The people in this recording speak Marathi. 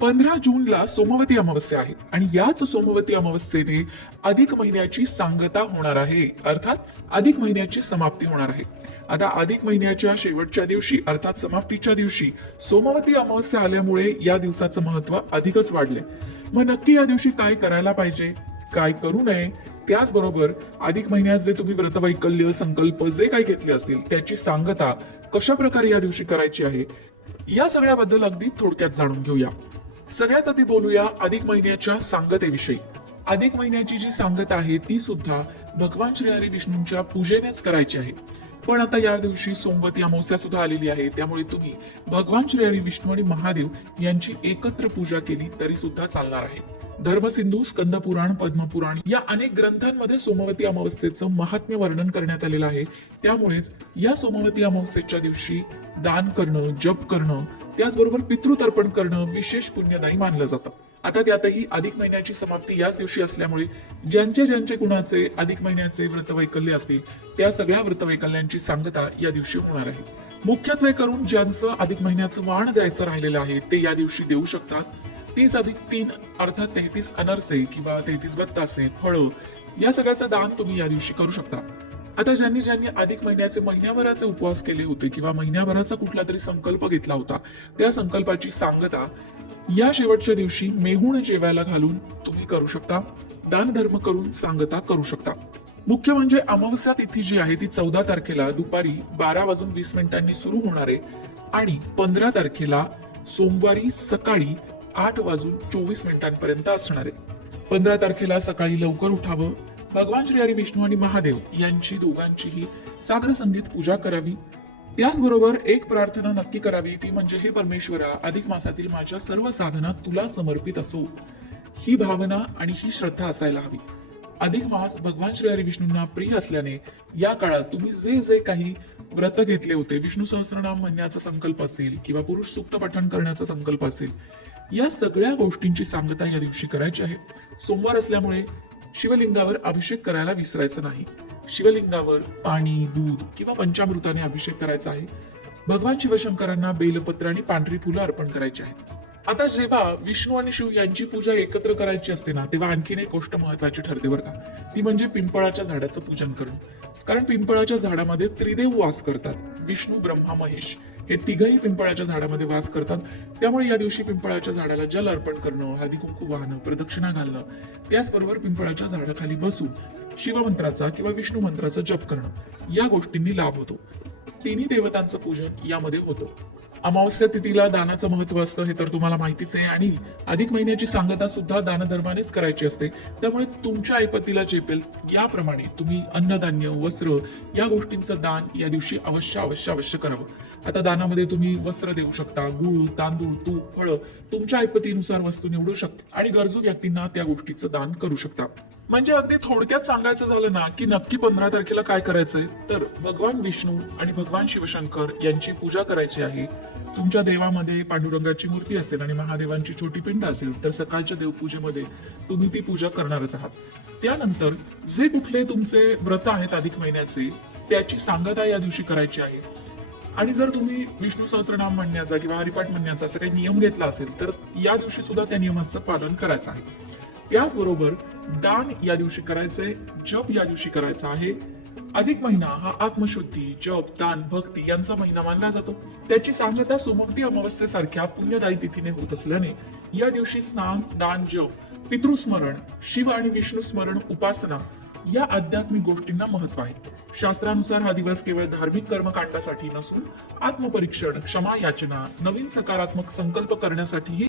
15 जूनला सोमवती अमावस्या आहे आणि याच सोमवती अमावस्येने अधिक महिन्याची सांगता होणार आहे, अर्थात अधिक महिन्याची समाप्ती होणार आहे. आता अधिक महिन्याच्या शेवटच्या दिवशी अर्थात समाप्तीच्या दिवशी सोमवती अमावस्या आल्यामुळे या दिवसाचं महत्व अधिकच वाढले. मग नक्की या दिवशी काय करायला पाहिजे, काय करू नये, त्याचबरोबर अधिक महिन्यात जे तुम्ही व्रतवैकल्य संकल्प जे काही घेतले असतील त्याची सांगता कशा प्रकारे या दिवशी करायची आहे, या सगळ्याबद्दल अगदी थोडक्यात जाणून घेऊया. सगळ्यात आधी बोलूया अधिक महिन्याच्या सांगतेविषयी. अधिक महिन्याची जी सांगता आहे ती सुद्धा भगवान श्री हरी विष्णूंच्या पूजेनेच करायची आहे. पण आता या दिवशी सोमवती अमावस्या सुद्धा आलेली आहे, त्यामुळे तुम्ही भगवान श्री हरी विष्णू आणि महादेव यांची एकत्र पूजा केली तरी सुद्धा चालणार आहे. धर्मसिंधू, स्कंदपुराण, पद्मपुराण या अनेक ग्रंथांमध्ये सोमवती अमावस्येचं महात्म्य वर्णन करण्यात आलेलं आहे. त्यामुळेच या सोमवती अमावस्येच्या दिवशी दान करणं, जप करणं, त्याचबरोबर पितृतर्पण करणं विशेष पुण्यदायी मानलं जातं. आता त्यातही अधिक महिन्याची समाप्ती याच दिवशी असल्यामुळे ज्यांचे कुणाचे अधिक महिन्याचे व्रतवैकल्य असतील त्या सगळ्या व्रतवैकल्यांची सांगता या दिवशी होणार आहे. मुख्यत्वे करून ज्यांचं अधिक महिन्याचं वाण द्यायचं राहिलेलं आहे ते या दिवशी देऊ शकतात. 30+3 अर्थात 33 अनरसे किंवा 33 बत्तासे फळं या सगळ्याचं दान तुम्ही या दिवशी करू शकता. आता ज्यांनी अधिक महिन्याचे महिन्याभराचे उपवास केले होते किंवा महिन्याभराचा कुठला तरी संकल्प घेतला होता त्या संकल्पाची सांगता या शेवटच्या दिवशी मेहुण जेवायला घालून तुम्ही करू शकता. दान धर्म करून सांगता करू शकता. मुख्य म्हणजे अमावस्या तिथी जी आहे ती 14 तारखेला दुपारी 12:20 सुरू होणार आहे आणि 15 तारखेला सोमवारी सकाळी 8:24 असणार आहे. 15 तारखेला सकाळी लवकर उठावं, भगवान श्री हरी विष्णू आणि महादेव यांची दोघांचीही सागर संगीत पूजा करावी. त्याचबरोबर एक प्रार्थना नक्की करावी, ती म्हणजे हे परमेश्वरा, अधिक मासातील माझ्या सर्व साधना तुला समर्पित असो. ही भावना आणि ही श्रद्धा असायला हवी. अधिक मास भगवान श्री हरी विष्णूंना प्रिय असल्याने या काळात तुम्ही जे काही व्रत घेतले होते, विष्णू सहस्त्रनाम म्हणण्याचा संकल्प असेल किंवा पुरुष सूक्त पठण करण्याचा संकल्प असेल, या सगळ्या गोष्टींची सांगता या दिवशी करायची आहे. सोमवार असल्यामुळे शिवलिंगावर अभिषेक करायला विसरायचं नाही. शिवलिंगावर पाणी, दूध किंवा पंचामृताने अभिषेक करायचा आहे. भगवान शिवशंकरांना बेलपत्र आणि पांढरी फुलं अर्पण करायची आहेत. आता जेव्हा विष्णू आणि शिव यांची पूजा एकत्र करायची असते ना, तेव्हा आणखीन एक गोष्ट महत्वाची ठरते बरं का, ती म्हणजे पिंपळाच्या झाडाचं पूजन करणं. कारण पिंपळाच्या झाडामध्ये त्रिदेव वास करतात. विष्णू, ब्रह्मा, महेश हे तिघही पिंपळाच्या झाडामध्ये वास करतात. त्यामुळे या दिवशी पिंपळाच्या झाडाला जल अर्पण करणं, हळदी कुंकू वाहणं, प्रदक्षिणा घालणं, त्याचबरोबर पिंपळाच्या झाडाखाली बसून शिवमंत्राचा किंवा विष्णू मंत्राचा जप करणं या गोष्टींनी लाभ होतो. तिन्ही देवतांचं पूजन यामध्ये होतं. अमावस्या तिथीला दानाचं महत्व असतं हे तर तुम्हाला माहितीच आहे आणि अधिक महिन्याची सांगता सुद्धा दानधर्मानेच करायची असते. त्यामुळे तुमच्या ऐपतीला झेपेल याप्रमाणे तुम्ही अन्नधान्य, वस्त्र या गोष्टींचं दान या दिवशी अवश्य करावं. आता दानामध्ये तुम्ही वस्त्र देऊ शकता, गूळ, तांदूळ, तूप, फळं तुमच्या ऐपतीनुसार वस्तू निवडू शकता आणि गरजू व्यक्तींना त्या गोष्टीचं दान करू शकता. म्हणजे अगदी थोडक्यात सांगायचं झालं ना की नक्की 15 तारखेला काय करायचंय तर भगवान विष्णू आणि भगवान शिवशंकर यांची पूजा करायची आहे. तुमच्या देवामध्ये पांडुरंगाची मूर्ती असेल आणि महादेवांची छोटी पिंड असेल तर सकाळच्या देवपूजेमध्ये तुम्ही ती पूजा करणारच आहात. त्यानंतर जे कुठले तुमचे व्रत आहेत अधिक महिन्याचे त्याची सांगता या दिवशी करायची आहे. आणि जर तुम्ही विष्णू सहस्त्रनाम म्हणण्याचा किंवा हरिपाठ म्हणण्याचा असा काही नियम घेतला असेल तर या दिवशी सुद्धा त्या नियमाचं पालन करायचं आहे. त्याचबरोबर दान या दिवशी करायचंय, जप या दिवशी करायचा आहे. अधिक महिना हा आत्मशुद्धी, जप, दान, भक्ती यांचा महिना मानला जातो. त्याची सांगता सोमवती अमावस्येसारख्या पुण्यदायी तिथीने होत असल्याने या दिवशी स्नान, दान, जप, पितृस्मरण, शिव आणि विष्णू स्मरण, उपासना या आध्यात्मिक गोष्टींना महत्व आहे. शास्त्रानुसार हा दिवस केवळ धार्मिक कर्मकांडासाठी नसून आत्मपरीक्षण, क्षमा याचना, नवीन सकारात्मक संकल्प करण्यासाठीही